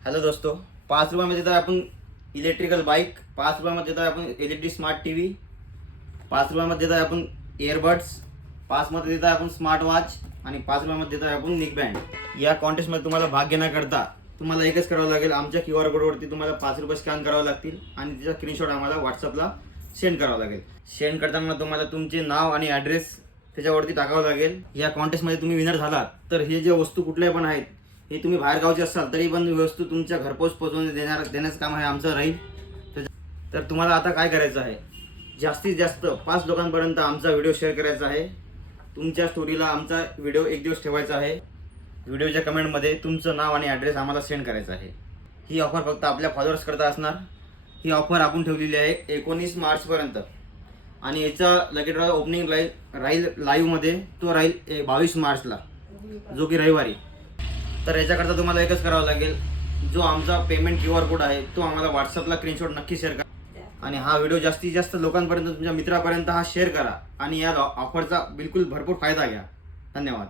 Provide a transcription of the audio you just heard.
Hello दोस्तों, 5 रुपयामध्ये देतो आपण इलेक्ट्रिकल बाईक, 5 रुपयामध्ये देतो आपण LED स्मार्ट TV, 5 रुपयामध्ये देतो आपण इयरबड्स, 5 मध्ये देतो आपण स्मार्ट वॉच आणि 5 रुपयामध्ये देतो आपण निक बँड. या कॉन्टेस्टमध्ये तुम्हाला भाग घेण्याकरता तुम्हाला एकच करावं लागेल. आमच्या QR कोडवरती तुम्हाला 5 रुपये स्कॅन करावे लागतील आणि त्याचा स्क्रीनशॉट आम्हाला व्हॉट्सअपला सेंड करावा लागेल. सेंड करताना तुम्हाला तुमचे नाव आणि ॲड्रेस त्याच्यावरती टाकावं लागेल. या कॉन्टेस्टमध्ये तुम्ही विनर झालात तर हे जे वस्तू कुठल्या पण आहेत, हे तुम्ही बाहेर गावचे असाल तरी पण वस्तू तुमच्या घरपोच पोहोचवून देण्याचं काम आहे आमचं राहील. तर तुम्हाला आता काय करायचं आहे, जास्तीत जास्त 5 लोकांपर्यंत आमचा व्हिडिओ शेअर करायचा आहे. तुमच्या स्टोरीला आमचा व्हिडिओ 1 दिवस ठेवायचा आहे. व्हिडिओच्या कमेंटमध्ये तुमचं नाव आणि ॲड्रेस आम्हाला सेंड करायचं आहे. ही ऑफर फक्त आपल्या फॉलोअर्स करता असणार. ही ऑफर आपण ठेवलेली आहे 19 मार्चपर्यंत आणि याचा लगेच ओपनिंग राहील लाईव्हमध्ये, तो राहील 22 मार्चला, जो की रविवारी. तर याच्याकरता तुम्हाला एकच करावं लागेल, जो आमचा पेमेंट QR कोड आहे तो आम्हाला व्हॉट्सअपला स्क्रीनशॉट नक्की शेअर करा आणि हा व्हिडिओ जास्तीत जास्त लोकांपर्यंत, तुमच्या मित्रापर्यंत हा शेअर करा आणि या ऑफरचा बिलकुल भरपूर फायदा घ्या. धन्यवाद.